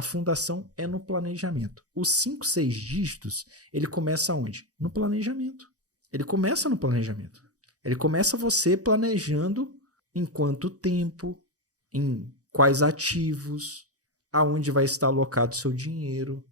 A fundação é no planejamento. Os 5, 6 dígitos, ele começa onde? No planejamento. Ele começa no planejamento. Ele começa você planejando em quanto tempo, em quais ativos, aonde vai estar alocado o seu dinheiro.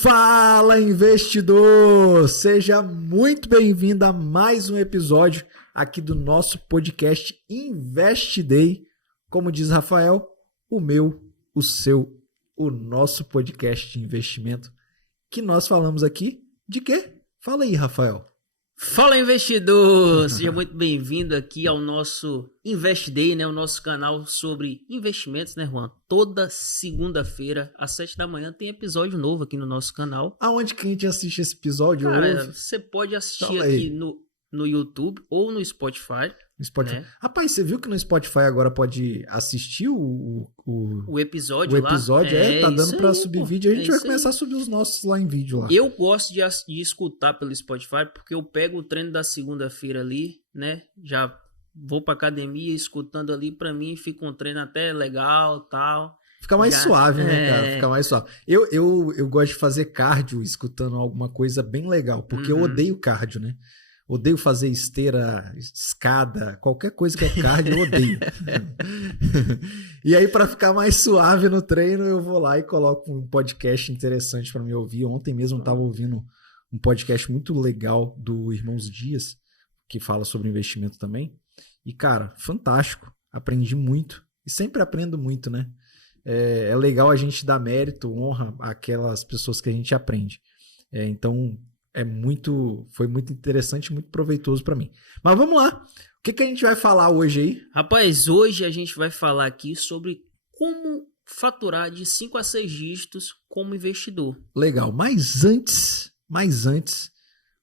Fala, investidor! Seja muito bem-vindo a mais um episódio aqui do nosso podcast Invest Day. Como diz Rafael, o meu, o seu, o nosso podcast de investimento, que nós falamos aqui de quê? Fala aí, Rafael. Fala, investidor! Seja muito bem-vindo aqui ao nosso Invest Day, né? O nosso canal sobre investimentos, né, Juan? Toda segunda-feira, às 7 da manhã, tem episódio novo aqui no nosso canal. Aonde que a gente assiste esse episódio? Cara, você pode assistir aqui no YouTube ou no Spotify. Né? Rapaz, você viu que no Spotify agora pode assistir o episódio lá? Tá dando pra subir vídeo. A gente vai começar a subir os nossos lá em vídeo lá. Eu gosto de escutar pelo Spotify, porque eu pego o treino da segunda-feira ali, né? Já vou pra academia escutando ali, pra mim fica um treino até legal e tal. Fica mais suave, né, cara? Fica mais suave. Eu gosto de fazer cardio escutando alguma coisa bem legal, porque eu odeio cardio, né? Odeio fazer esteira, escada, qualquer coisa que é cardio, eu odeio. E aí, para ficar mais suave no treino, eu vou lá e coloco um podcast interessante para me ouvir. Ontem mesmo eu estava ouvindo um podcast muito legal do Irmãos Dias, que fala sobre investimento também. E, cara, fantástico. Aprendi muito. E sempre aprendo muito, né? É legal a gente dar mérito, honra àquelas pessoas que a gente aprende. Então... foi muito interessante, muito proveitoso para mim. Mas vamos lá. O que a gente vai falar hoje aí? Rapaz, hoje a gente vai falar aqui sobre como faturar de 5 a 6 dígitos como investidor. Legal. Mas antes,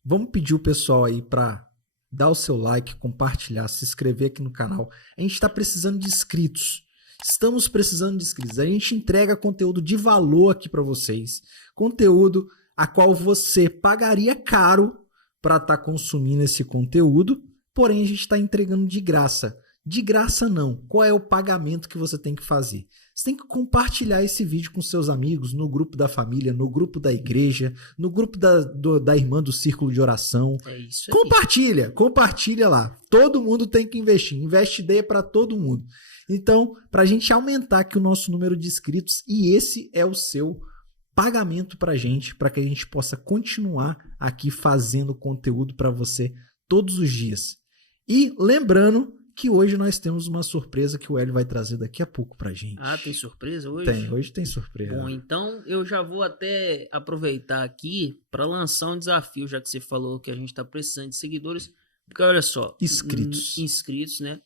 vamos pedir o pessoal aí para dar o seu like, compartilhar, se inscrever aqui no canal. A gente está precisando de inscritos. Estamos precisando de inscritos. A gente entrega conteúdo de valor aqui para vocês. Conteúdo a qual você pagaria caro para estar consumindo esse conteúdo, porém a gente está entregando de graça. De graça não. Qual é o pagamento que você tem que fazer? Você tem que compartilhar esse vídeo com seus amigos, no grupo da família, no grupo da igreja, no grupo da irmã do círculo de oração. É isso aí. Compartilha lá. Todo mundo tem que investir. Invest Day é para todo mundo. Então, para a gente aumentar aqui o nosso número de inscritos, e esse é o seu pagamento pra gente, para que a gente possa continuar aqui fazendo conteúdo para você todos os dias. E lembrando que hoje nós temos uma surpresa que o Hélio vai trazer daqui a pouco pra gente. Ah, tem surpresa hoje? Hoje tem surpresa. Bom, então eu já vou até aproveitar aqui para lançar um desafio, já que você falou que a gente tá precisando de seguidores, porque olha só, inscritos, né?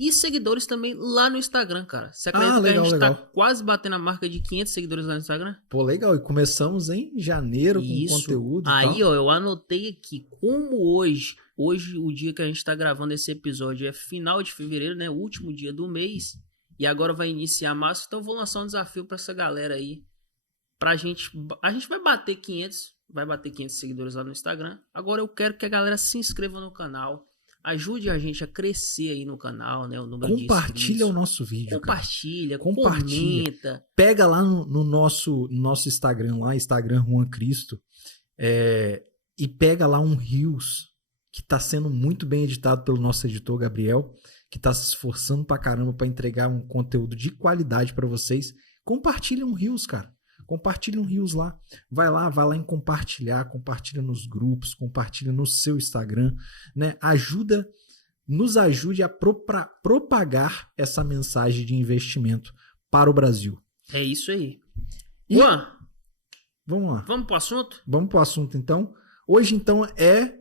E seguidores também lá no Instagram, cara. Você acredita que a gente tá quase batendo a marca de 500 seguidores lá no Instagram? Pô, legal. E começamos em janeiro com conteúdo. Aí, ó, eu anotei aqui. Como hoje, o dia que a gente tá gravando esse episódio é final de fevereiro, né? O último dia do mês. E agora vai iniciar março. Então eu vou lançar um desafio pra essa galera aí. A gente vai bater 500 seguidores lá no Instagram. Agora eu quero que a galera se inscreva no canal. Ajude a gente a crescer aí no canal, né? O número de inscritos. Compartilha o nosso vídeo. Compartilha. Comenta. Pega lá no nosso Instagram, Instagram Juan Cristo, e pega lá um Reels que está sendo muito bem editado pelo nosso editor Gabriel, que está se esforçando pra caramba para entregar um conteúdo de qualidade para vocês. Compartilha um Reels, cara. Compartilha um Reels lá. Vai lá em compartilhar, compartilha nos grupos, compartilha no seu Instagram, né? Nos ajude a propagar essa mensagem de investimento para o Brasil. É isso aí. Juan, vamos lá. Vamos pro assunto? Vamos pro assunto, então. Hoje, então, é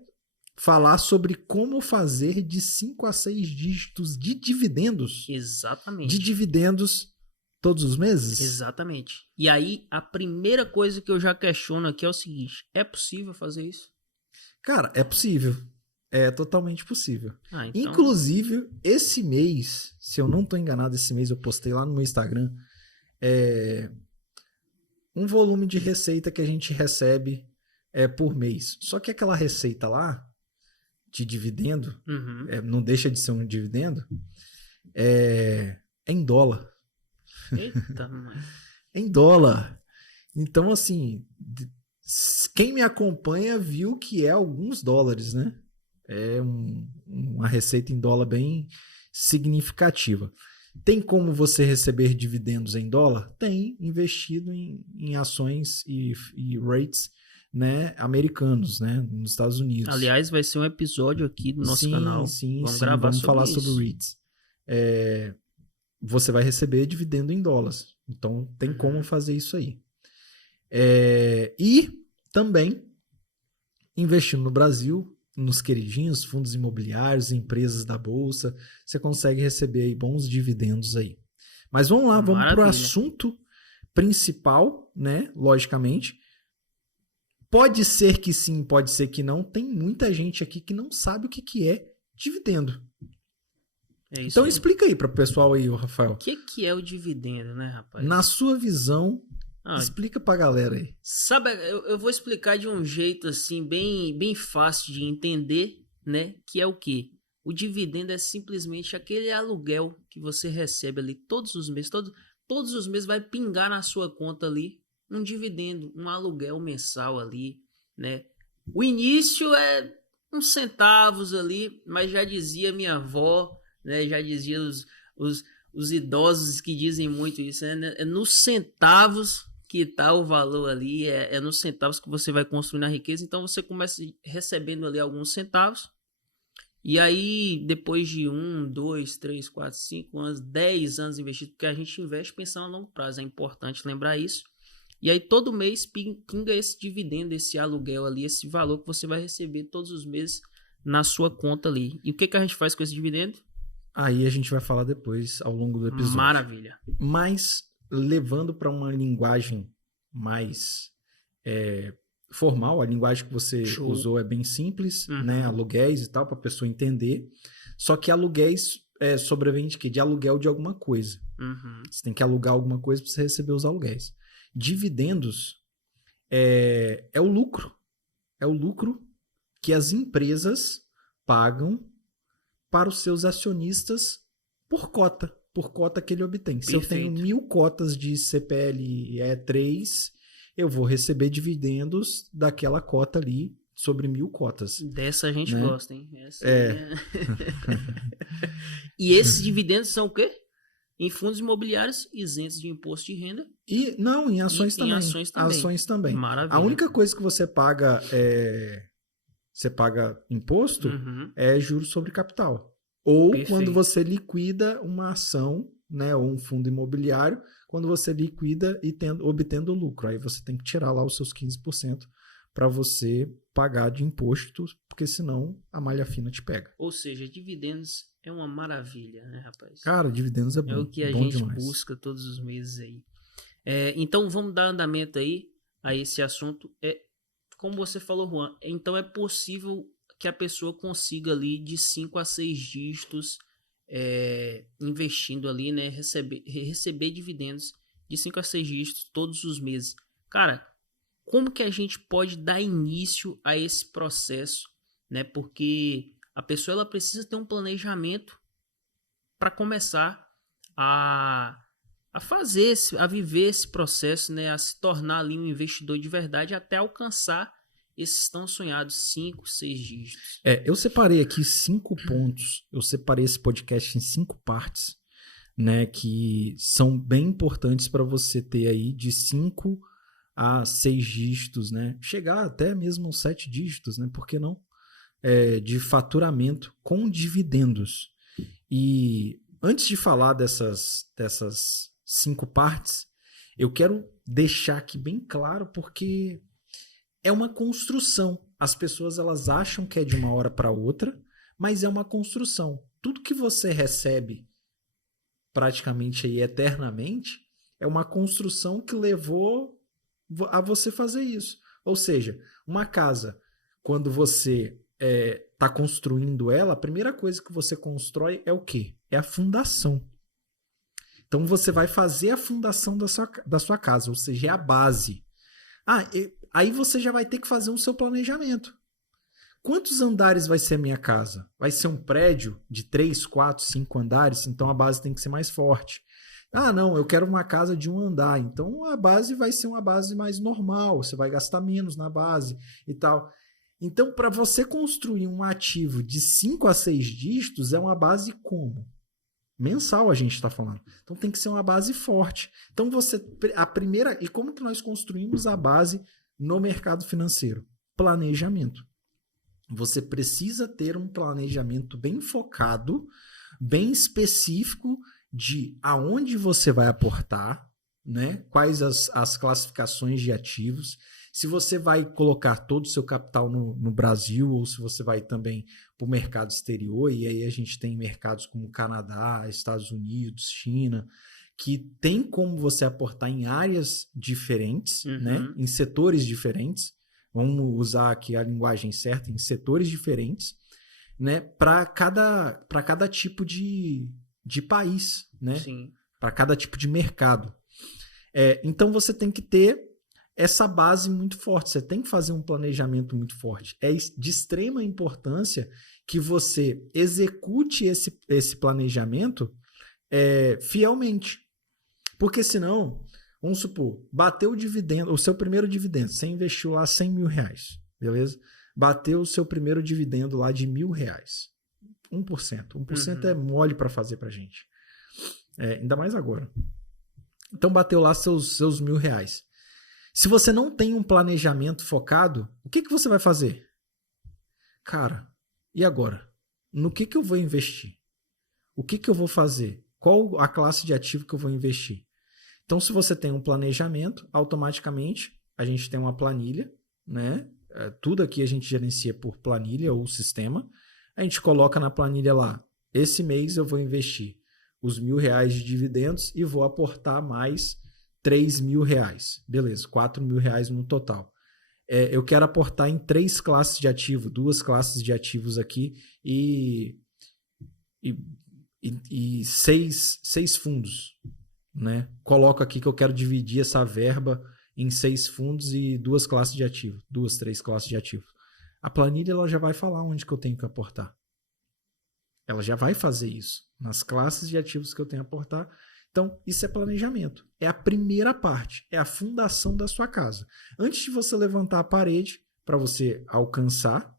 falar sobre como fazer de 5 a 6 dígitos de dividendos. Exatamente. De dividendos todos os meses? Exatamente. E aí, a primeira coisa que eu já questiono aqui é o seguinte: é possível fazer isso? Cara, é possível. É totalmente possível. Então... Inclusive, esse mês, se eu não estou enganado, esse mês eu postei lá no meu Instagram um volume de receita que a gente recebe por mês. Só que aquela receita lá de dividendo, não deixa de ser um dividendo, é em dólar. Eita, mãe. Em dólar. Então, assim, quem me acompanha viu que é alguns dólares, né? É uma receita em dólar bem significativa. Tem como você receber dividendos em dólar? Tem, investido em ações e rates, né, americanos, né, nos Estados Unidos. Aliás, vai ser um episódio aqui do nosso canal. Vamos falar sobre REITs. Você vai receber dividendo em dólares. Então, tem como fazer isso aí. E também, investindo no Brasil, nos queridinhos, fundos imobiliários, empresas da Bolsa, você consegue receber aí bons dividendos aí. Mas vamos lá, vamos para o assunto principal, né? Logicamente. Pode ser que sim, pode ser que não. Tem muita gente aqui que não sabe o que é dividendo. Então aí. Explica aí para o pessoal aí, Rafael. O que é o dividendo, né, rapaz? Na sua visão, explica para a galera aí. Sabe, eu vou explicar de um jeito assim bem fácil de entender, né? Que é o quê? O dividendo é simplesmente aquele aluguel que você recebe ali todos os meses. Todos os meses vai pingar na sua conta ali um dividendo, um aluguel mensal ali, né? O início é uns centavos ali, mas já dizia minha avó, né? Já dizia os idosos que dizem muito isso, né? É nos centavos que tá o valor ali, é nos centavos que você vai construindo a riqueza. Então você começa recebendo ali alguns centavos, e aí depois de 1, 2, 3, 4, 5 anos, 10 anos investido, porque a gente investe pensando a longo prazo, é importante lembrar isso. E aí todo mês pinga esse dividendo, esse aluguel ali, esse valor que você vai receber todos os meses na sua conta ali. E o que a gente faz com esse dividendo? Aí a gente vai falar depois ao longo do episódio. Maravilha. Mas levando para uma linguagem mais formal, a linguagem que você usou é bem simples, né? Aluguéis e tal, para a pessoa entender. Só que aluguéis sobrevém de quê? De aluguel de alguma coisa. Você tem que alugar alguma coisa para você receber os aluguéis. Dividendos é o lucro. É o lucro que as empresas pagam para os seus acionistas por cota que ele obtém. Perfeito. Se eu tenho 1.000 cotas de CPL 3, eu vou receber dividendos daquela cota ali sobre 1.000 cotas. Dessa a gente gosta, hein? E esses dividendos são o quê? Em fundos imobiliários isentos de imposto de renda. Em ações também. Ações também. Maravilha. A única coisa que você paga imposto é juros sobre capital. Ou quando você liquida uma ação, né, ou um fundo imobiliário, quando você liquida e obtendo lucro. Aí você tem que tirar lá os seus 15% para você pagar de imposto, porque senão a malha fina te pega. Ou seja, dividendos é uma maravilha, né, rapaz? Cara, dividendos é bom. É o que a gente busca todos os meses aí. Então vamos dar andamento aí a esse assunto. Como você falou, Juan, então é possível que a pessoa consiga ali de 5 a 6 dígitos investindo ali, né? Receber dividendos de 5 a 6 dígitos todos os meses. Cara, como que a gente pode dar início a esse processo, né? Porque a pessoa ela precisa ter um planejamento para começar a viver esse processo, né? A se tornar ali um investidor de verdade até alcançar esses tão sonhados 5, 6 dígitos. Eu separei aqui 5 pontos. Eu separei esse podcast em 5 partes, né? Que são bem importantes para você ter aí de 5 a 6 dígitos, né? Chegar até mesmo aos 7 dígitos, né? Por que não? De faturamento com dividendos. E antes de falar dessas 5 partes, eu quero deixar aqui bem claro, porque é uma construção. As pessoas elas acham que é de uma hora para outra, mas é uma construção. Tudo que você recebe praticamente aí eternamente é uma construção que levou a você fazer isso. Ou seja, uma casa, quando você está construindo ela, a primeira coisa que você constrói é o quê? É a fundação. Então você vai fazer a fundação da sua casa, ou seja, é a base. Aí você já vai ter que fazer um seu planejamento. Quantos andares vai ser a minha casa? Vai ser um prédio de 3, 4, 5 andares? Então a base tem que ser mais forte. Ah, não, eu quero uma casa de 1 andar. Então a base vai ser uma base mais normal. Você vai gastar menos na base e tal. Então, para você construir um ativo de 5 a 6 dígitos, é uma base como? Mensal a gente está falando. Então tem que ser uma base forte. Então a primeira... E como que nós construímos a base no mercado financeiro? Planejamento. Você precisa ter um planejamento bem focado, bem específico de aonde você vai aportar, né? Quais as classificações de ativos, se você vai colocar todo o seu capital no Brasil ou se você vai também para o mercado exterior, e aí a gente tem mercados como Canadá, Estados Unidos, China, que tem como você aportar em áreas diferentes, né? Em setores diferentes. Vamos usar aqui a linguagem certa, em setores diferentes, né? Para cada tipo de país, né? Para cada tipo de mercado. Então você tem que ter essa base muito forte, você tem que fazer um planejamento muito forte. É de extrema importância que você execute esse planejamento fielmente. Porque senão, vamos supor, bateu o dividendo, o seu primeiro dividendo, você investiu lá 100 mil reais, beleza? Bateu o seu primeiro dividendo lá de R$1.000. 1%. 1% é mole para fazer pra gente. Ainda mais agora. Então bateu lá seus R$1.000. Se você não tem um planejamento focado, o que você vai fazer? Cara, e agora? No que eu vou investir? O que eu vou fazer? Qual a classe de ativo que eu vou investir? Então, se você tem um planejamento, automaticamente a gente tem uma planilha, né? Tudo aqui a gente gerencia por planilha ou sistema. A gente coloca na planilha lá, esse mês eu vou investir os R$1.000 de dividendos e vou aportar mais R$3.000. Beleza, R$4.000 no total. Eu quero aportar em 3 classes de ativo, 2 classes de ativos aqui e 6 fundos, né? Coloco aqui que eu quero dividir essa verba em 6 fundos e 2 classes de ativo, 2, 3 classes de ativo. A planilha ela já vai falar onde que eu tenho que aportar. Ela já vai fazer isso nas classes de ativos que eu tenho que aportar. Então, isso é planejamento. É a primeira parte, é a fundação da sua casa. Antes de você levantar a parede para você alcançar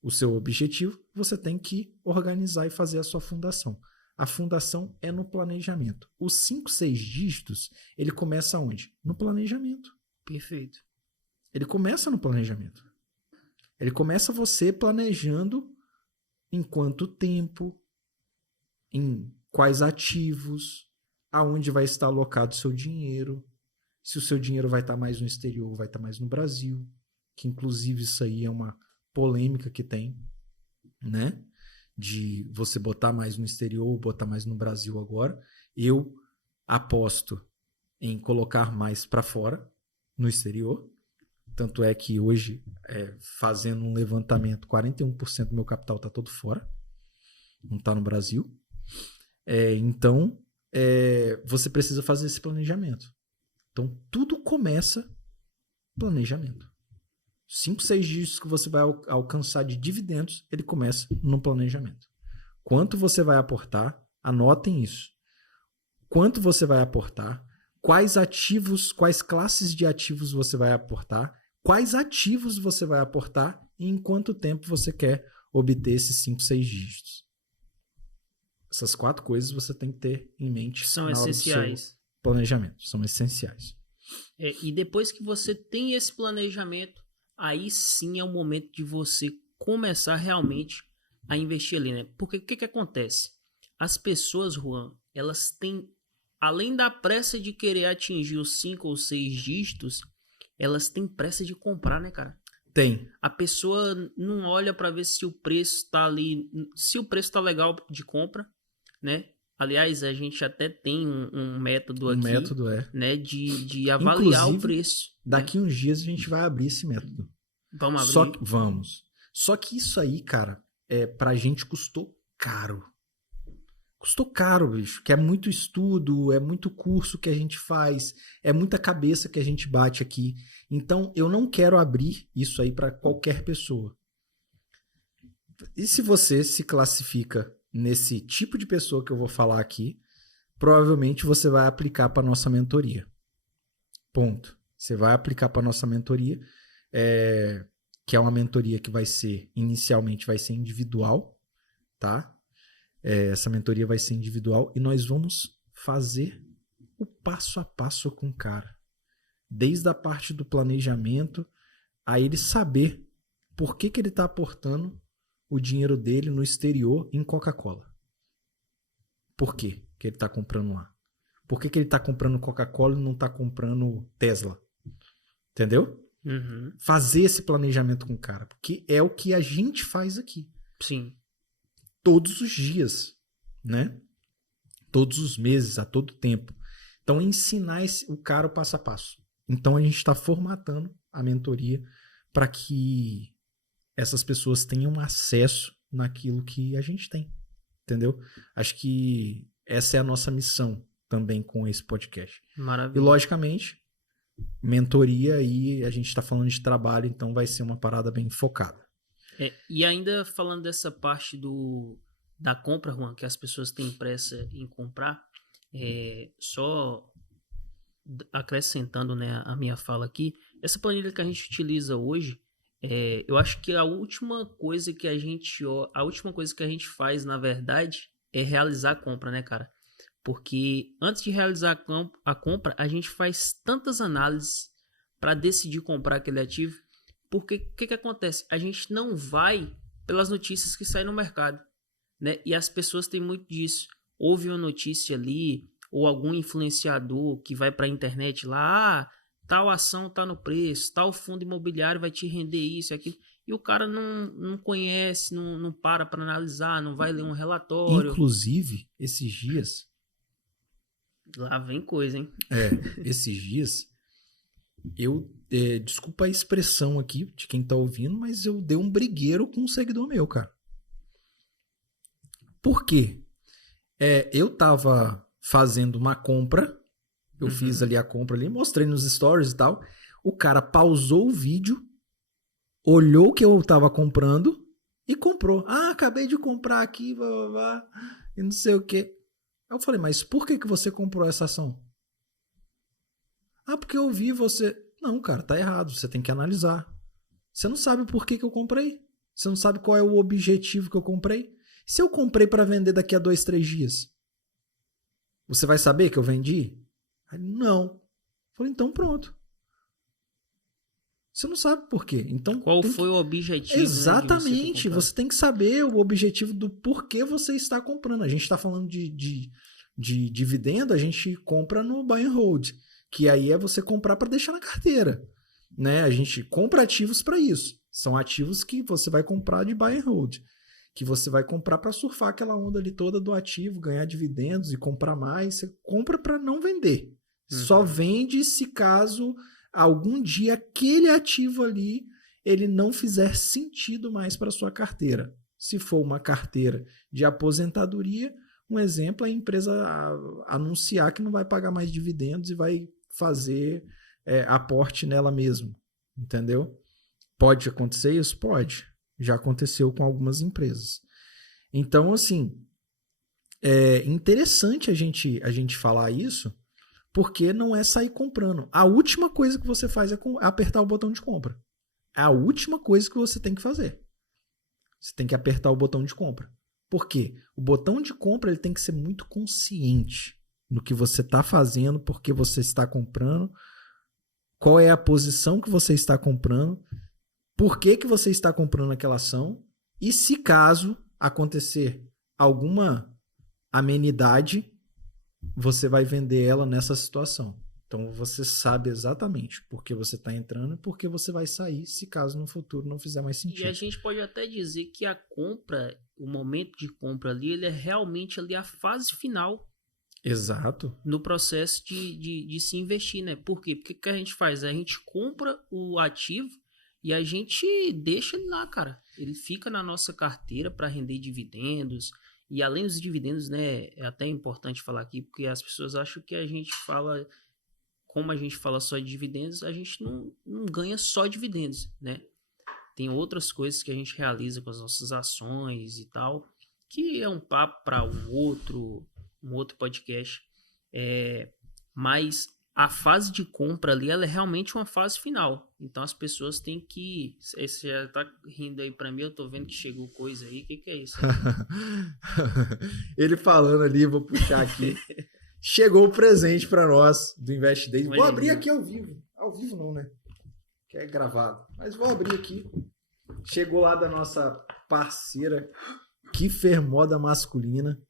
o seu objetivo, você tem que organizar e fazer a sua fundação. A fundação é no planejamento. Os 5, 6 dígitos, ele começa onde? No planejamento. Perfeito. Ele começa no planejamento. Ele começa você planejando em quanto tempo, em quais ativos, aonde vai estar alocado o seu dinheiro, se o seu dinheiro vai estar mais no exterior ou vai estar mais no Brasil, que inclusive isso aí é uma polêmica que tem, né? De você botar mais no exterior ou botar mais no Brasil agora. Eu aposto em colocar mais para fora, no exterior. Tanto é que hoje, fazendo um levantamento, 41% do meu capital está todo fora. Não está no Brasil. Então, você precisa fazer esse planejamento. Então, tudo começa planejamento. 5, 6 dígitos que você vai alcançar de dividendos, ele começa no planejamento. Quanto você vai aportar? Anotem isso. Quanto você vai aportar? Quais ativos, quais classes de ativos você vai aportar? Quais ativos você vai aportar e em quanto tempo você quer obter esses 5, 6 dígitos? Essas 4 coisas você tem que ter em mente. São essenciais. Do seu planejamento. São essenciais. E depois que você tem esse planejamento, aí sim é o momento de você começar realmente a investir ali, né? Porque o que acontece? As pessoas, Juan, elas têm, além da pressa de querer atingir os 5 ou 6 dígitos, elas têm pressa de comprar, né, cara? Tem. A pessoa não olha para ver se o preço tá ali, se o preço tá legal de compra, né? Aliás, a gente até tem um método aqui, né, de avaliar inclusive, o preço. Daqui uns dias a gente vai abrir esse método. Vamos abrir? Vamos. Só que isso aí, cara, pra gente custou caro. Custou caro, bicho, que é muito estudo, é muito curso que a gente faz, é muita cabeça que a gente bate aqui. Então, eu não quero abrir isso aí para qualquer pessoa. E se você se classifica nesse tipo de pessoa que eu vou falar aqui, provavelmente você vai aplicar para nossa mentoria. Ponto. Você vai aplicar para nossa mentoria, que é uma mentoria que inicialmente vai ser individual, tá? Essa mentoria vai ser individual e nós vamos fazer o passo a passo com o cara. Desde a parte do planejamento, a ele saber por que ele está aportando o dinheiro dele no exterior em Coca-Cola. Por quê que ele está comprando lá? Por que ele está comprando Coca-Cola e não está comprando Tesla? Entendeu? Uhum. Fazer esse planejamento com o cara. Porque é o que a gente faz aqui. Sim. Todos os dias, né? Todos os meses, a todo tempo. Então, ensinar o cara o passo a passo. Então, a gente está formatando a mentoria para que essas pessoas tenham acesso naquilo que a gente tem. Entendeu? Acho que essa é a nossa missão também com esse podcast. Maravilha. E, logicamente, mentoria e a gente está falando de trabalho, então vai ser uma parada bem focada. E ainda falando dessa parte da compra, Juan, que as pessoas têm pressa em comprar, só acrescentando, né, a minha fala aqui, essa planilha que a gente utiliza hoje, eu acho que a última coisa que a gente faz, na verdade, é realizar a compra, né, cara? Porque antes de realizar a compra, a gente faz tantas análises para decidir comprar aquele ativo. Porque o que acontece? A gente não vai pelas notícias que saem no mercado, né? E as pessoas têm muito disso. Houve uma notícia ali, ou algum influenciador que vai para a internet lá, tal ação tá no preço, tal fundo imobiliário vai te render isso e aquilo. E o cara não conhece, não para analisar, não vai ler um relatório. Inclusive, esses dias... Lá vem coisa, hein? Esses dias... desculpa a expressão aqui de quem tá ouvindo, mas eu dei um brigueiro com um seguidor meu, cara. Por quê? Eu tava fazendo uma compra, eu fiz ali a compra ali, mostrei nos stories e tal. O cara pausou o vídeo, olhou o que eu tava comprando e comprou. Ah, acabei de comprar aqui, blá, blá, blá, e não sei o quê. Eu falei, mas por que você comprou essa ação? Ah, porque eu vi você... Não, cara, tá errado. Você tem que analisar. Você não sabe por que eu comprei. Você não sabe qual é o objetivo que eu comprei. Se eu comprei para vender daqui a 2, 3 dias, você vai saber que eu vendi? Aí, não. Eu falei, então pronto. Você não sabe por quê. Então, qual foi o objetivo? Exatamente. Né, você tem que saber o objetivo do porquê você está comprando. A gente está falando de dividendo, a gente compra no buy and hold. Que aí é você comprar para deixar na carteira, né? A gente compra ativos para isso. São ativos que você vai comprar de buy and hold, que você vai comprar para surfar aquela onda ali toda do ativo, ganhar dividendos e comprar mais. Você compra para não vender. Só vende se caso algum dia aquele ativo ali ele não fizer sentido mais para sua carteira. Se for uma carteira de aposentadoria, um exemplo é a empresa anunciar que não vai pagar mais dividendos e vai fazer aporte nela mesma, entendeu? Pode acontecer isso? Pode. Já aconteceu com algumas empresas. Então, assim, é interessante a gente falar isso, porque não é sair comprando. A última coisa que você faz é apertar o botão de compra. É a última coisa que você tem que fazer. Você tem que apertar o botão de compra. Por quê? O botão de compra ele tem que ser muito consciente no que você está fazendo, porque você está comprando, qual é a posição que você está comprando, por que você está comprando aquela ação e se caso acontecer alguma amenidade, você vai vender ela nessa situação. Então você sabe exatamente por que você está entrando e por que você vai sair se caso no futuro não fizer mais sentido. E a gente pode até dizer que a compra, o momento de compra ali, ele é realmente ali a fase final. Exato. No processo de se investir, né? Por quê? Porque o que a gente faz? A gente compra o ativo e a gente deixa ele lá, cara. Ele fica na nossa carteira para render dividendos E além dos dividendos, né, é até importante falar aqui, porque as pessoas acham que a gente fala, como a gente fala só de dividendos, a gente não ganha só dividendos, né? Tem outras coisas que a gente realiza com as nossas ações e tal, que é um papo para um outro podcast. Mas a fase de compra ali, ela é realmente uma fase final. Então as pessoas têm que... Você já tá rindo aí pra mim, eu tô vendo que chegou coisa aí. O que é isso? Ele falando ali, vou puxar aqui. Chegou o presente pra nós do Invest Days. Vou abrir aqui ao vivo. Ao vivo não, né? Que é gravado. Mas vou abrir aqui. Chegou lá da nossa parceira Kiffer Moda Masculina,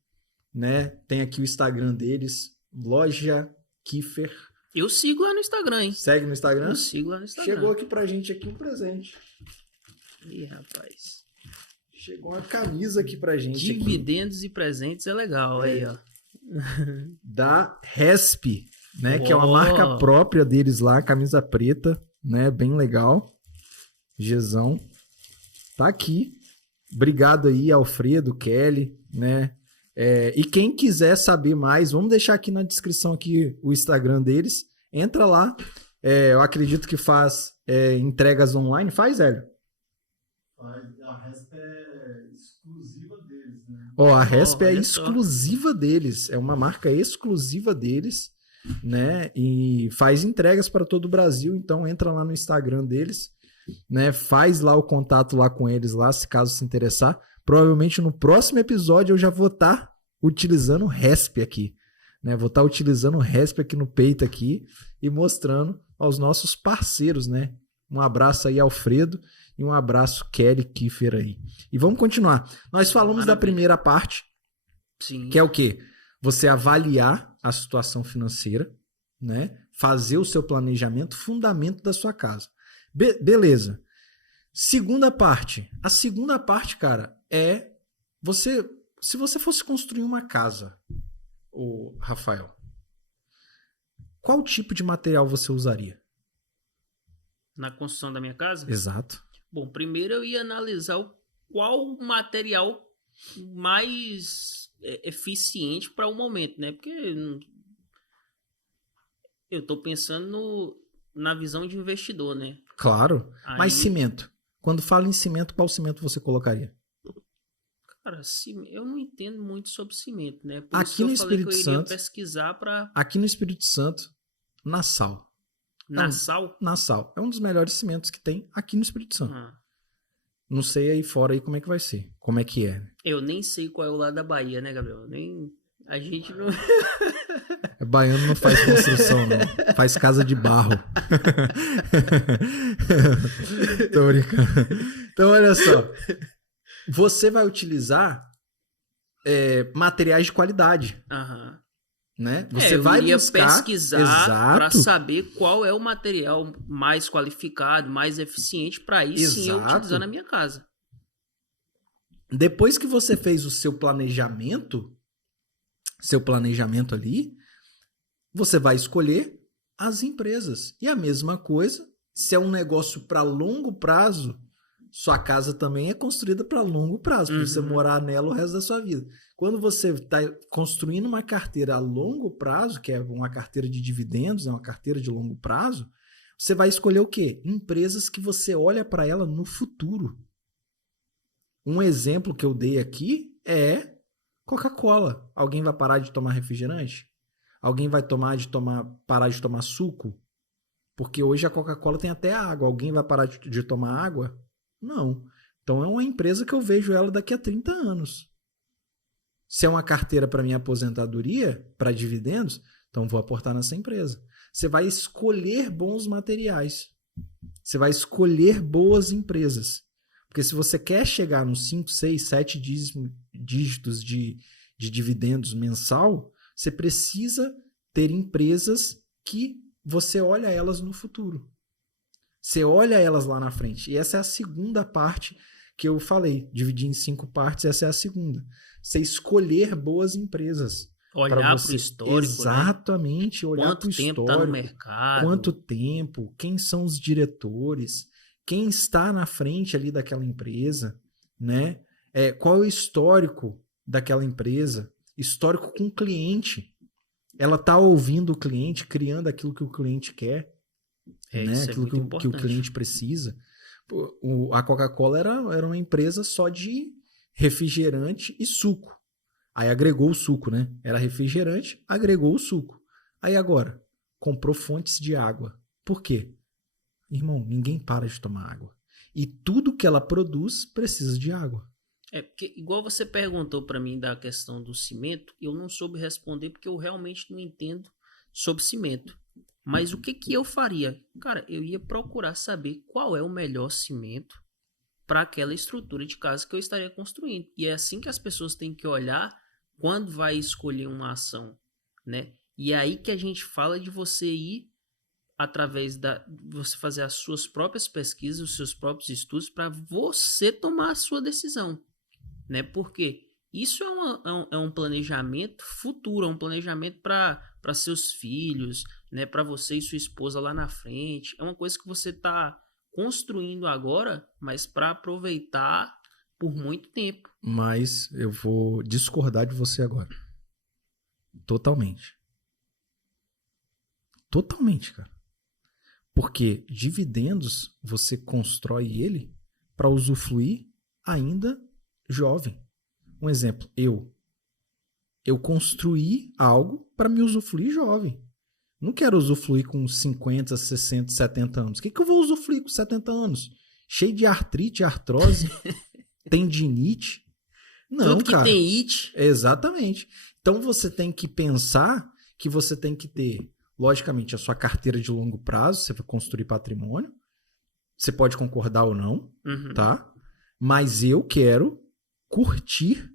né? Tem aqui o Instagram deles, Loja Kiffer. Eu sigo lá no Instagram, hein? Segue no Instagram? Eu sigo lá no Instagram. Chegou aqui pra gente aqui um presente. Ih, rapaz. Chegou uma camisa aqui pra gente. Dividendos aqui. E presentes é legal, aí, ó. Da Resp, né? Que é uma marca própria deles lá, camisa preta, né? Bem legal. Gzão. Tá aqui. Obrigado aí, Alfredo, Kelly, né? E quem quiser saber mais, vamos deixar aqui na descrição aqui o Instagram deles. Entra lá. Eu acredito que faz entregas online. Faz, Hélio? A Resp é exclusiva deles, né? A Resp é exclusiva deles. É uma marca exclusiva deles, né? E faz entregas para todo o Brasil. Então entra lá no Instagram deles, né? Faz lá o contato lá com eles lá, se caso se interessar. Provavelmente no próximo episódio eu já vou estar utilizando o Resp aqui, né? Vou estar utilizando o Resp aqui no peito aqui e mostrando aos nossos parceiros, né? Um abraço aí, Alfredo, e um abraço, Kelly Kiffer aí. E vamos continuar. Nós falamos da primeira parte, sim, que é o quê? Você avaliar a situação financeira, né? Fazer o seu planejamento, fundamento da sua casa. Beleza. Segunda parte. A segunda parte, cara, é você... Se você fosse construir uma casa, Rafael, qual tipo de material você usaria? Na construção da minha casa? Exato. Bom, primeiro eu ia analisar qual material mais eficiente para o momento, né? Porque eu tô pensando na visão de investidor, né? Claro. Mas cimento. Quando fala em cimento, qual cimento você colocaria? Cara, eu não entendo muito sobre cimento, né? Por aqui no Espírito Santo, pesquisar para... Aqui no Espírito Santo, Nassau. Nassau? Nassau. É um dos melhores cimentos que tem aqui no Espírito Santo. Não sei aí fora aí como é que vai ser. Como é que é. Eu nem sei qual é o lado da Bahia, né, Gabriel? A gente não... Baiano não faz construção, não. Faz casa de barro. Tô brincando. Então, olha só. Você vai utilizar materiais de qualidade. Aham. Né? Você vai buscar, pesquisar para saber qual é o material mais qualificado, mais eficiente para aí sim eu utilizar na minha casa. Depois que você fez o seu planejamento ali, você vai escolher as empresas. E a mesma coisa, se é um negócio para longo prazo, sua casa também é construída para longo prazo, para você morar nela o resto da sua vida. Quando você está construindo uma carteira a longo prazo, que é uma carteira de dividendos, é uma carteira de longo prazo, você vai escolher o quê? Empresas que você olha para ela no futuro. Um exemplo que eu dei aqui é Coca-Cola. Alguém vai parar de tomar refrigerante? Alguém vai parar de tomar suco? Porque hoje a Coca-Cola tem até água. Alguém vai parar de tomar água? Não. Então é uma empresa que eu vejo ela daqui a 30 anos. Se é uma carteira para minha aposentadoria, para dividendos, então vou aportar nessa empresa. Você vai escolher bons materiais. Você vai escolher boas empresas. Porque se você quer chegar nos 5, 6, 7 dígitos de dividendos mensal, você precisa ter empresas que você olha elas no futuro. Você olha elas lá na frente. E essa é a segunda parte que eu falei. Dividir em 5 partes, essa é a segunda. Você escolher boas empresas. Olhar para o histórico. Exatamente, né? olhar para o histórico. Quanto tempo está no mercado. Quanto tempo, quem são os diretores, quem está na frente ali daquela empresa, né? Qual é o histórico daquela empresa, histórico com o cliente. Ela está ouvindo o cliente, criando aquilo que o cliente quer, né? Isso Aquilo é muito que o importante. cliente precisa. A Coca-Cola era uma empresa só de refrigerante e suco. Aí agregou o suco, né? Era refrigerante, agregou o suco. Aí agora, comprou fontes de água. Por quê? Irmão, ninguém para de tomar água. E tudo que ela produz precisa de água. Porque igual você perguntou para mim da questão do cimento, eu não soube responder porque eu realmente não entendo sobre cimento. Mas o que eu faria? Cara, eu ia procurar saber qual é o melhor cimento para aquela estrutura de casa que eu estaria construindo. E é assim que as pessoas têm que olhar quando vai escolher uma ação, né? E é aí que a gente fala de você ir através você fazer as suas próprias pesquisas, os seus próprios estudos para você tomar a sua decisão, né? Porque isso é um planejamento futuro, é um planejamento para seus filhos, né? Para você e sua esposa lá na frente. É uma coisa que você está construindo agora, mas para aproveitar por muito tempo. Mas eu vou discordar de você agora. Totalmente. Totalmente, cara. Porque dividendos você constrói ele para usufruir ainda jovem. Um exemplo, eu construí algo para me usufruir jovem. Não quero usufruir com 50, 60, 70 anos. O que eu vou usufruir com 70 anos? Cheio de artrite, artrose, tendinite. Não, tudo que cara. tem it. Exatamente. Então você tem que pensar que você tem que ter, logicamente, a sua carteira de longo prazo, você vai construir patrimônio. Você pode concordar ou não, tá? Mas eu quero curtir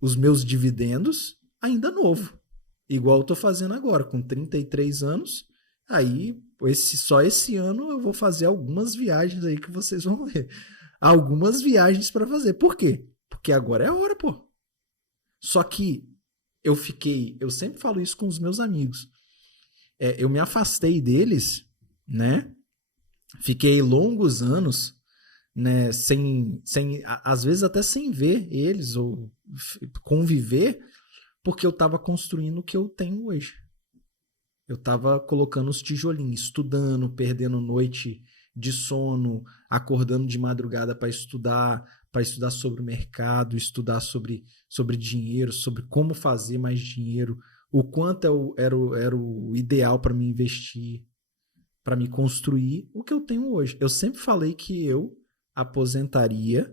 os meus dividendos ainda novo. Igual eu tô fazendo agora, com 33 anos. Aí, só esse ano eu vou fazer algumas viagens aí que vocês vão ver. Algumas viagens para fazer. Por quê? Porque agora é a hora, pô. Só que eu sempre falo isso com os meus amigos. Eu me afastei deles, né? Fiquei longos anos, né? Às vezes até sem ver eles ou conviver, porque eu estava construindo o que eu tenho hoje. Eu estava colocando os tijolinhos, estudando, perdendo noite de sono, acordando de madrugada para estudar sobre o mercado, estudar sobre dinheiro, sobre como fazer mais dinheiro, o quanto era o ideal para me investir, para me construir o que eu tenho hoje. Eu sempre falei que eu aposentaria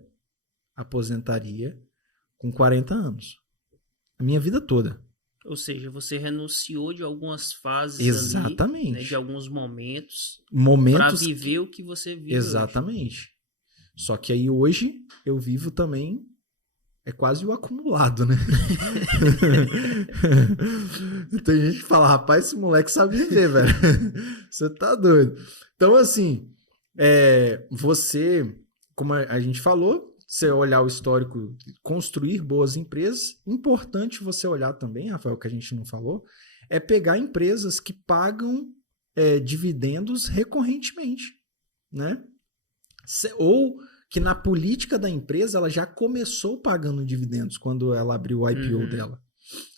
com 40 anos. A minha vida toda. Ou seja, você renunciou de algumas fases Exatamente. ali, né, de alguns momentos para viver o que você vive. Exatamente. Hoje. Só que aí hoje eu vivo também quase o acumulado, né? Tem gente que fala, rapaz, esse moleque sabe viver, velho. Você tá doido. Então, assim, você, como a gente falou, você olhar o histórico, construir boas empresas. Importante você olhar também, Rafael, que a gente não falou, é pegar empresas que pagam dividendos recorrentemente, né? Ou que na política da empresa ela já começou pagando dividendos quando ela abriu o IPO dela,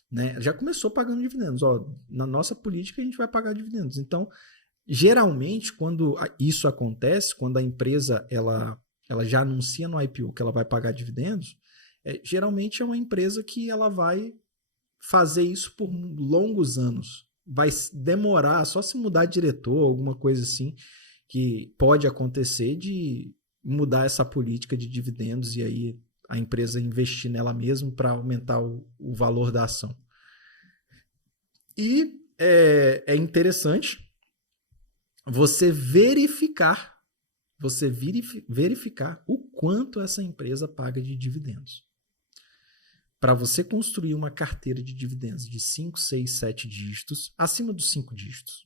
né? Já começou pagando dividendos. Ó, na nossa política a gente vai pagar dividendos. Então, geralmente, quando isso acontece, quando a empresa ela já anuncia no IPO que ela vai pagar dividendos, geralmente é uma empresa que ela vai fazer isso por longos anos. Vai demorar, só se mudar de diretor, alguma coisa assim, que pode acontecer de mudar essa política de dividendos e aí a empresa investir nela mesma para aumentar o valor da ação. E é interessante você verificar o quanto essa empresa paga de dividendos. Para você construir uma carteira de dividendos de 5, 6, 7 dígitos, acima dos 5 dígitos,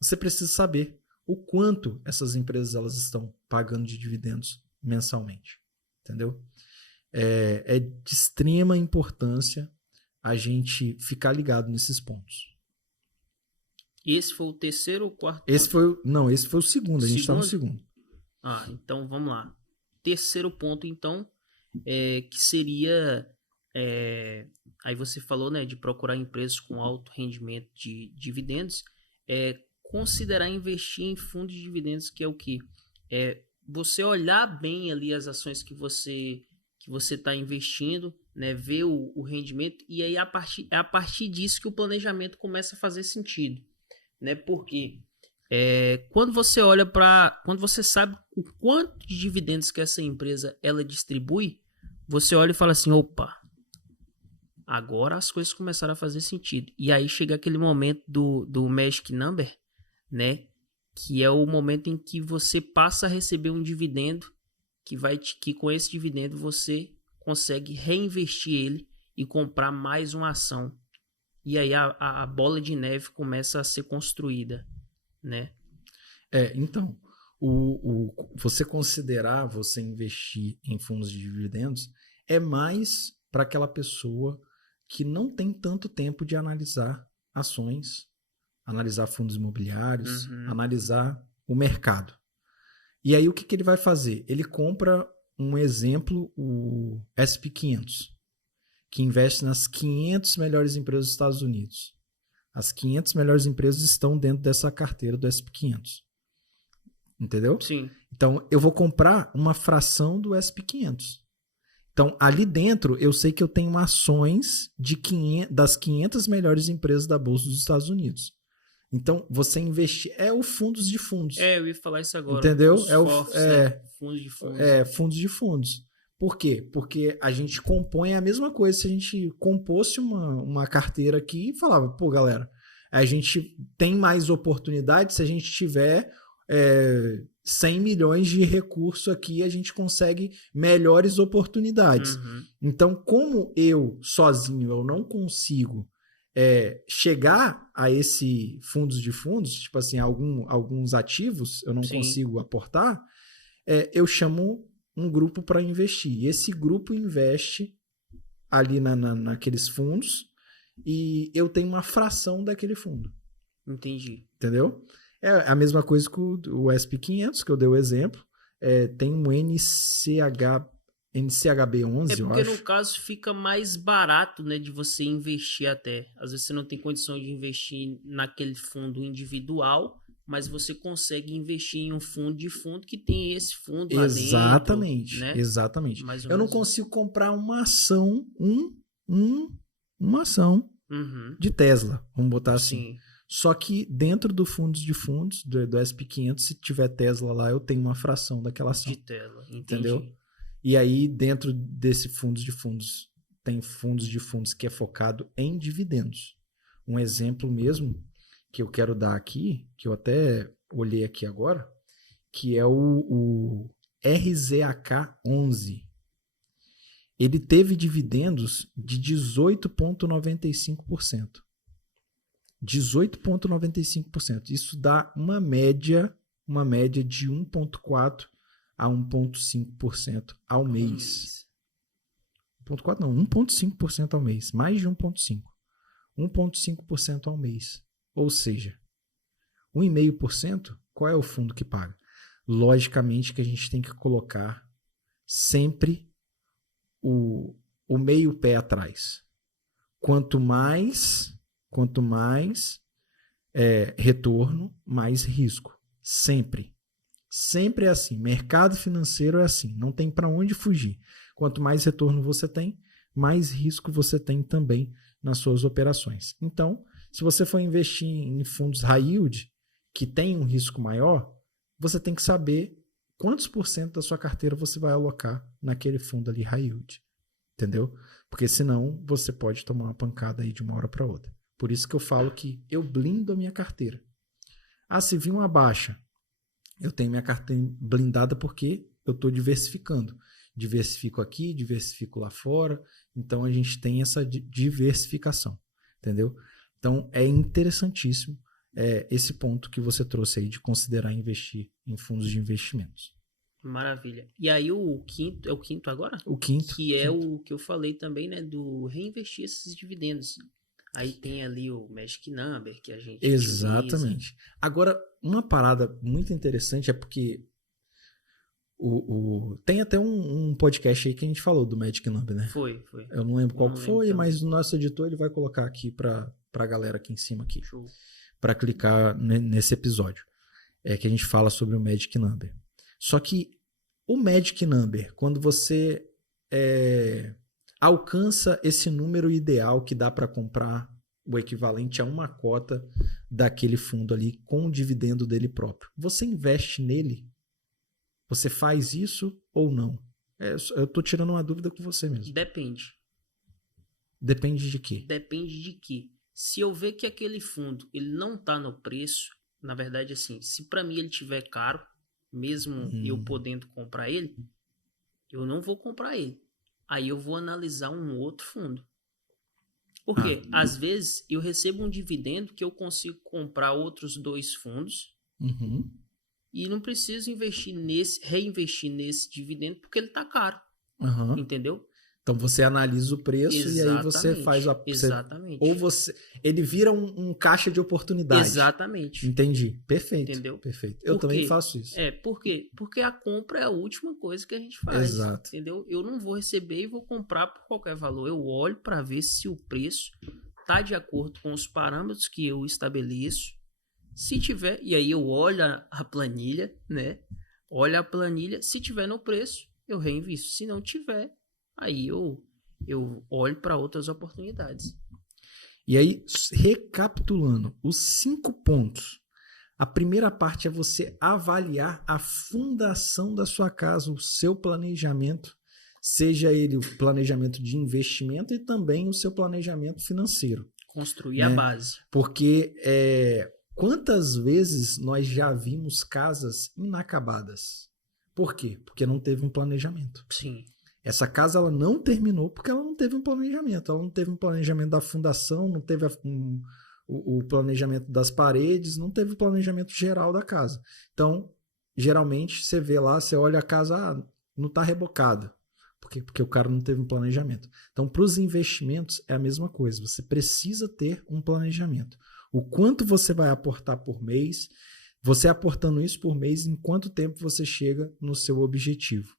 você precisa saber o quanto essas empresas elas estão pagando de dividendos mensalmente. Entendeu? É de extrema importância a gente ficar ligado nesses pontos. E esse foi o terceiro ou quarto? Esse foi o segundo. A gente está no segundo. Então vamos lá. Terceiro ponto, então, que seria aí você falou, né, de procurar empresas com alto rendimento de dividendos, considerar investir em fundos de dividendos, que é o quê? Você olhar bem ali as ações que você está investindo, né, ver o rendimento, e aí é a partir disso que o planejamento começa a fazer sentido, né? Porque quando você sabe o quanto de dividendos que essa empresa ela distribui, você olha e fala assim, opa, agora as coisas começaram a fazer sentido. E aí chega aquele momento do Magic Number, né? Que é o momento em que você passa a receber um dividendo que com esse dividendo você consegue reinvestir ele e comprar mais uma ação. E aí a bola de neve começa a ser construída, né? Então, você considerar você investir em fundos de dividendos é mais para aquela pessoa que não tem tanto tempo de analisar ações, analisar fundos imobiliários, analisar o mercado. E aí o que ele vai fazer? Ele compra, um exemplo, o S&P 500, que investe nas 500 melhores empresas dos Estados Unidos. As 500 melhores empresas estão dentro dessa carteira do S&P 500. Entendeu? Sim. Então, eu vou comprar uma fração do S&P 500. Então, ali dentro, eu sei que eu tenho ações das 500 melhores empresas da Bolsa dos Estados Unidos. Então, você investir... É o fundos de fundos. Eu ia falar isso agora. Entendeu? Fundos de fundos. Fundos de fundos. Por quê? Porque a gente compõe a mesma coisa se a gente composse uma carteira aqui e falava, pô, galera, a gente tem mais oportunidades se a gente tiver 100 milhões de recurso aqui, a gente consegue melhores oportunidades. Então, como eu sozinho eu não consigo chegar a esse fundos de fundos, tipo assim, alguns ativos eu não consigo aportar, eu chamo um grupo para investir. E esse grupo investe ali naqueles fundos e eu tenho uma fração daquele fundo. Entendi. Entendeu? É a mesma coisa que o SP 500, que eu dei o exemplo. Tem um NCHB11, eu acho. Porque no caso fica mais barato, né, de você investir até. Às vezes você não tem condição de investir naquele fundo individual, mas você consegue investir em um fundo de fundo que tem esse fundo lá dentro. Né? Exatamente. Eu não consigo comprar uma ação, uma ação de Tesla, vamos botar assim. Sim. Só que dentro do fundos de fundos, do SP 500, se tiver Tesla lá, eu tenho uma fração daquela ação. De Tesla, entendi. Entendeu? E aí, dentro desse fundos de fundos, tem fundos de fundos que é focado em dividendos. Um exemplo mesmo que eu quero dar aqui, que eu até olhei aqui agora, que é o RZAK11. Ele teve dividendos de 18,95%. 18,95%. Isso dá uma média de 1,4% a 1,5% ao mês. 1,4% não, 1,5% ao mês. Mais de 1,5%. 1,5% ao mês. Ou seja, 1,5%, qual é o fundo que paga? Logicamente que a gente tem que colocar sempre o meio pé atrás. Quanto mais retorno, mais risco. Sempre. Sempre é assim. Mercado financeiro é assim. Não tem para onde fugir. Quanto mais retorno você tem, mais risco você tem também nas suas operações. Então, se você for investir em fundos high yield, que tem um risco maior, você tem que saber quantos % da sua carteira você vai alocar naquele fundo ali high yield. Entendeu? Porque senão você pode tomar uma pancada aí de uma hora para outra. Por isso que eu falo que eu blindo a minha carteira. Se vir uma baixa, eu tenho minha carteira blindada porque eu estou diversificando. Diversifico aqui, diversifico lá fora. Então, a gente tem essa diversificação. Entendeu? Então, é interessantíssimo esse ponto que você trouxe aí de considerar investir em fundos de investimentos. Maravilha. E aí o quinto, é o quinto agora? O quinto. Que é o que eu falei também, né? Do reinvestir esses dividendos. Aí tem ali o Magic Number que a gente Exatamente. utiliza. Agora, uma parada muito interessante é porque Tem até um podcast aí que a gente falou do Magic Number, né? Foi. Eu não lembro qual não que lembro foi, também. mas o nosso editor ele vai colocar aqui pra galera aqui em cima aqui, Show. pra clicar nesse episódio. Que a gente fala sobre o Magic Number. Só que o Magic Number, quando você alcança esse número ideal que dá para comprar o equivalente a uma cota daquele fundo ali com o dividendo dele próprio, você investe nele? Você faz isso ou não? Eu tô tirando uma dúvida com você mesmo. Depende. Depende de quê? Depende de quê? Se eu ver que aquele fundo ele não tá no preço, na verdade, assim, se para mim ele tiver caro, mesmo eu podendo comprar ele, eu não vou comprar ele. Aí eu vou analisar um outro fundo. Porque às vezes eu recebo um dividendo que eu consigo comprar outros 2 fundos e não preciso reinvestir nesse dividendo porque ele tá caro. Entendeu? Então você analisa o preço e aí você faz Exatamente. Ele vira um caixa de oportunidade. Exatamente. Entendi. Perfeito. Entendeu? Perfeito. Eu também faço isso. Por quê? Porque a compra é a última coisa que a gente faz. Exato. Entendeu? Eu não vou receber e vou comprar por qualquer valor. Eu olho para ver se o preço tá de acordo com os parâmetros que eu estabeleço. Se tiver, e aí eu olho a planilha, né? Olho a planilha, se tiver no preço, eu reinvisto. Se não tiver, aí eu olho para outras oportunidades. E aí, recapitulando, os 5 pontos. A primeira parte é você avaliar a fundação da sua casa, o seu planejamento, seja ele o planejamento de investimento e também o seu planejamento financeiro. Construir a base. Porque quantas vezes nós já vimos casas inacabadas? Por quê? Porque não teve um planejamento. Sim. Essa casa ela não terminou porque ela não teve um planejamento. Ela não teve um planejamento da fundação, não teve o planejamento das paredes, não teve o planejamento geral da casa. Então, geralmente, você vê lá, você olha a casa, não está rebocada. Porque o cara não teve um planejamento. Então, para os investimentos, é a mesma coisa. Você precisa ter um planejamento. O quanto você vai aportar por mês, você aportando isso por mês, em quanto tempo você chega no seu objetivo.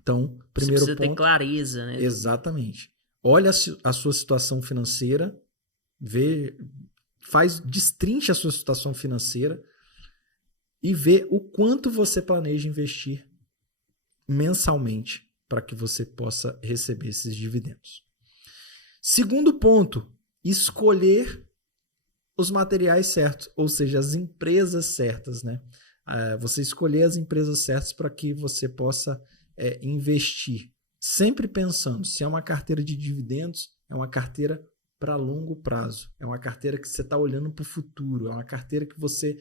Então, primeiro você precisa ponto, ter clareza, né? Exatamente. Olha a sua situação financeira, destrincha a sua situação financeira e vê o quanto você planeja investir mensalmente para que você possa receber esses dividendos. Segundo ponto, escolher os materiais certos, ou seja, as empresas certas, né? Você escolher as empresas certas para que você possa investir. Sempre pensando, se é uma carteira de dividendos, é uma carteira para longo prazo. É uma carteira que você está olhando para o futuro. É uma carteira que você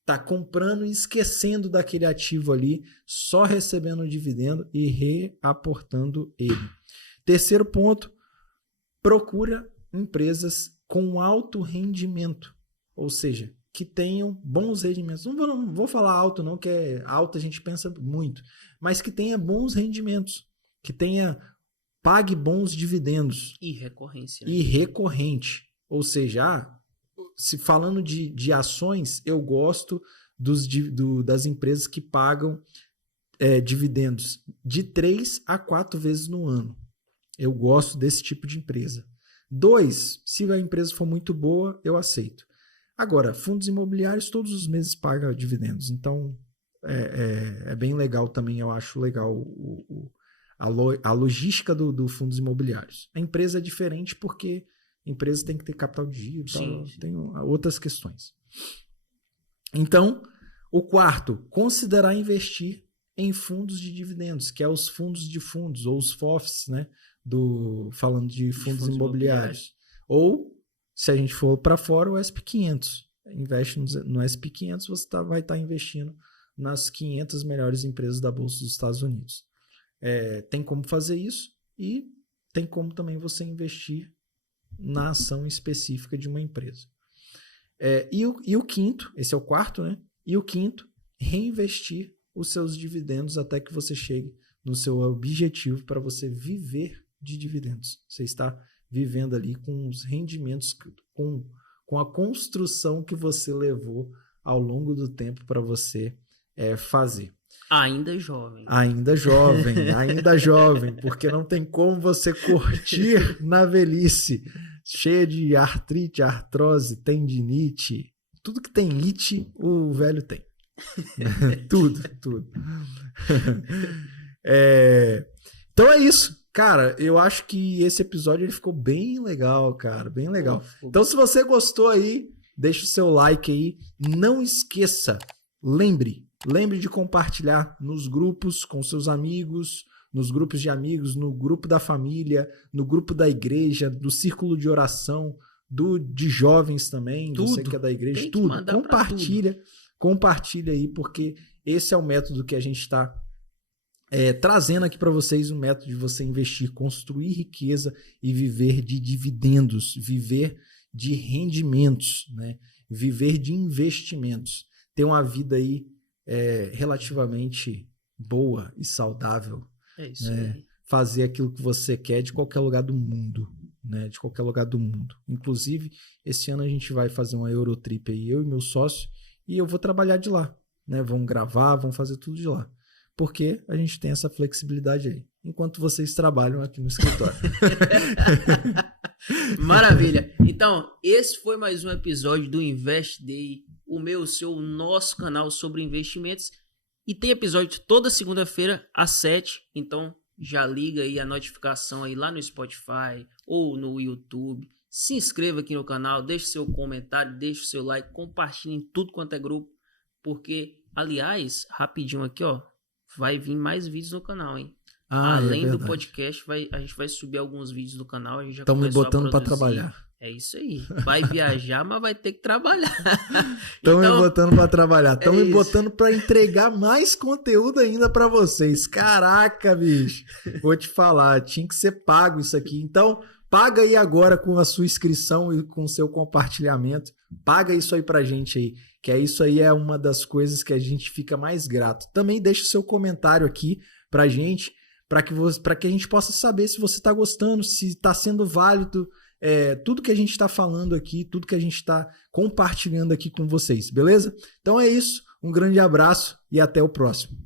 está comprando e esquecendo daquele ativo ali, só recebendo o dividendo e reaportando ele. Terceiro ponto, procura empresas com alto rendimento, ou seja, que tenham bons rendimentos. Não vou falar alto não, que alto a gente pensa muito, mas que tenha bons rendimentos, que pague bons dividendos. E recorrência. Né? E recorrente. Ou seja, se falando de ações, eu gosto das empresas que pagam dividendos de 3 a 4 vezes no ano. Eu gosto desse tipo de empresa. 2, se a empresa for muito boa, eu aceito. Agora, fundos imobiliários todos os meses pagam dividendos. Então, é bem legal também, eu acho legal a logística do fundos imobiliários. A empresa é diferente porque a empresa tem que ter capital de giro, sim. Tem outras questões. Então, o quarto, considerar investir em fundos de dividendos, que é os fundos de fundos, ou os FOFs, né? Falando de fundos imobiliários. Ou, se a gente for para fora, o SP500. Investe no SP500, você vai estar investindo nas 500 melhores empresas da Bolsa dos Estados Unidos. Tem como fazer isso e tem como também você investir na ação específica de uma empresa. E o quinto, esse é o quarto, né? E o quinto, reinvestir os seus dividendos até que você chegue no seu objetivo para você viver de dividendos. Você está vivendo ali com os rendimentos, com a construção que você levou ao longo do tempo para você fazer. Ainda jovem. Ainda jovem, porque não tem como você curtir na velhice, cheia de artrite, artrose, tendinite, tudo que tem it, o velho tem. Tudo. Então é isso. Cara, eu acho que esse episódio ele ficou bem legal, cara, bem legal. Então se você gostou aí, deixa o seu like aí. Não esqueça, lembre de compartilhar nos grupos com seus amigos, nos grupos de amigos, no grupo da família, no grupo da igreja, do círculo de oração, de jovens também, tudo. Você que é da igreja, tudo. Compartilha aí, porque esse é o método que a gente está trazendo aqui para vocês, um método de você investir, construir riqueza e viver de dividendos, viver de rendimentos, né? Viver de investimentos, ter uma vida aí relativamente boa e saudável. É isso aí. Fazer aquilo que você quer de qualquer lugar do mundo, né? De qualquer lugar do mundo. Inclusive, esse ano a gente vai fazer uma Eurotrip aí, eu e meu sócio, e eu vou trabalhar de lá, né? Vamos gravar, vamos fazer tudo de lá. Porque a gente tem essa flexibilidade aí, enquanto vocês trabalham aqui no escritório. Maravilha. Então, esse foi mais um episódio do Invest Day, o meu, o seu, o nosso canal sobre investimentos. E tem episódio toda segunda-feira às 7. Então, já liga aí a notificação aí lá no Spotify ou no YouTube. Se inscreva aqui no canal, deixe seu comentário, deixe o seu like, compartilhe em tudo quanto é grupo. Porque, aliás, rapidinho aqui, ó, vai vir mais vídeos no canal, hein? Além do podcast, a gente vai subir alguns vídeos do canal. Estão me botando para trabalhar. É isso aí. Vai viajar, mas vai ter que trabalhar. Estão me botando para trabalhar. Estão me botando para entregar mais conteúdo ainda para vocês. Caraca, bicho. Vou te falar, tinha que ser pago isso aqui. Então, paga aí agora com a sua inscrição e com o seu compartilhamento. Paga isso aí pra gente aí. Que isso aí é uma das coisas que a gente fica mais grato. Também deixa o seu comentário aqui pra gente, para que a gente possa saber se você está gostando, se está sendo válido tudo que a gente está falando aqui, tudo que a gente está compartilhando aqui com vocês, beleza? Então é isso, um grande abraço e até o próximo.